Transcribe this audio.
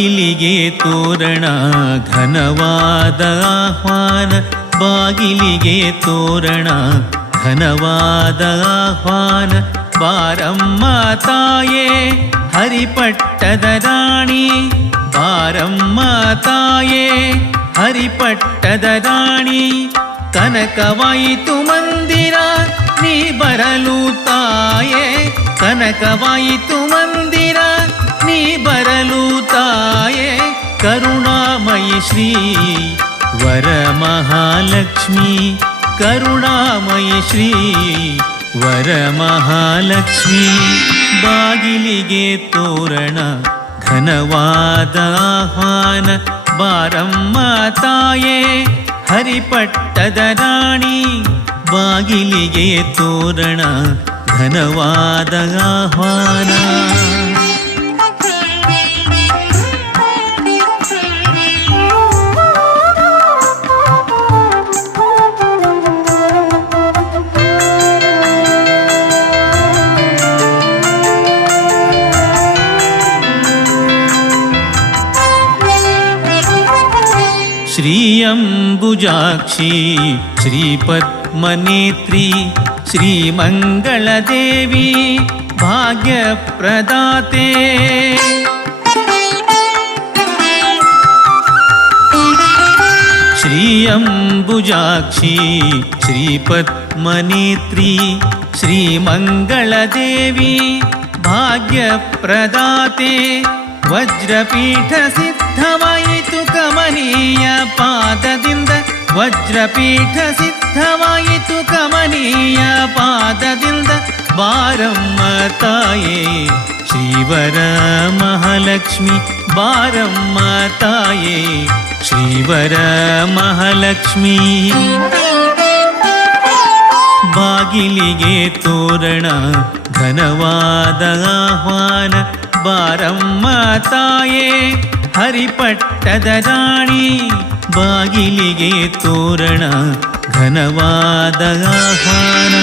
ಬಾಗಿಲಿಗೆ ತೋರಣ ಘನವಾದ ಆಹ್ವಾನ, ಬಾಗಿಲಿಗೆ ತೋರಣ ಘನವಾದ ಆಹ್ವಾನ. ಬಾರಮ್ಮ ತಾಯೇ ಹರಿಪಟ್ಟದ ರಾಣಿ, ಬಾರಮ್ಮ ತಾಯೇ ಹರಿಪಟ್ಟದ ರಾಣಿ. ಕನಕವಾಯಿತು ಮಂದಿರ ನೀ ಬರಲು ತಾಯೇ, ಕನಕವಾಯಿತು ಮಂದಿರ ನೀ ಬರಲು ತಾಯೇ. ಕರುಣಾಮಯಿ ಶ್ರೀ ವರಮಹಾಲಕ್ಷ್ಮಿ, ಕರುಣಾಮಯಿ ಶ್ರೀ ವರಮಹಾಲಕ್ಷ್ಮಿ. ಬಾಗಿಲಿಗೆ ತೋರಣ ಘನವಾದ ಆಹ್ವಾನ, ಬಾರಮ್ಮ ತಾಯೇ ಹರಿಪಟ್ಟದ ರಾಣಿ. ಬಾಗಿಲಿಗೆ ತೋರಣ ಘನವಾದ ಆಹ್ವಾನ. ಶ್ರೀಯಂಬುಜಾಕ್ಷಿ ಶ್ರೀಪದ್ಮನೇತ್ರಿ ಶ್ರೀಮಂಗಳದೇವಿ ಭಾಗ್ಯಪ್ರದಾತೆ. ಶ್ರೀಯಂಬುಜಾಕ್ಷಿ ಶ್ರೀಪದ್ಮನೇತ್ರಿ ಶ್ರೀಮಂಗಳದೇವಿ ಭಾಗ್ಯಪ್ರದಾತೆ. ವಜ್ರಪೀಠ ಸಿದ್ಧವಾಯಿತು ಕಮನೀಯ ಪಾದದಿಂದ, ವಜ್ರಪೀಠ ಸಿದ್ಧವಾಯಿತು ಕಮನೀಯ ಪಾದದಿಂದ. ಬಾರಮ್ಮ ತಾಯೇ ಶ್ರೀವರ ಮಹಾಲಕ್ಷ್ಮಿ, ಬಾರಮ್ಮ ತಾಯೇ ಶ್ರೀವರ ಮಹಾಲಕ್ಷ್ಮಿ. ಬಾಗಿಲಿಗೆ ತೋರಣ ಘನವಾದ ಆಹ್ವಾನ, ಬಾರಮ್ಮ ತಾಯೇ ಹರಿಪಟ್ಟದ ರಾಣಿ. ಬಾಗಿಲಿಗೆ ತೋರಣ ಘನವಾದ ಆಹ್ವಾನ.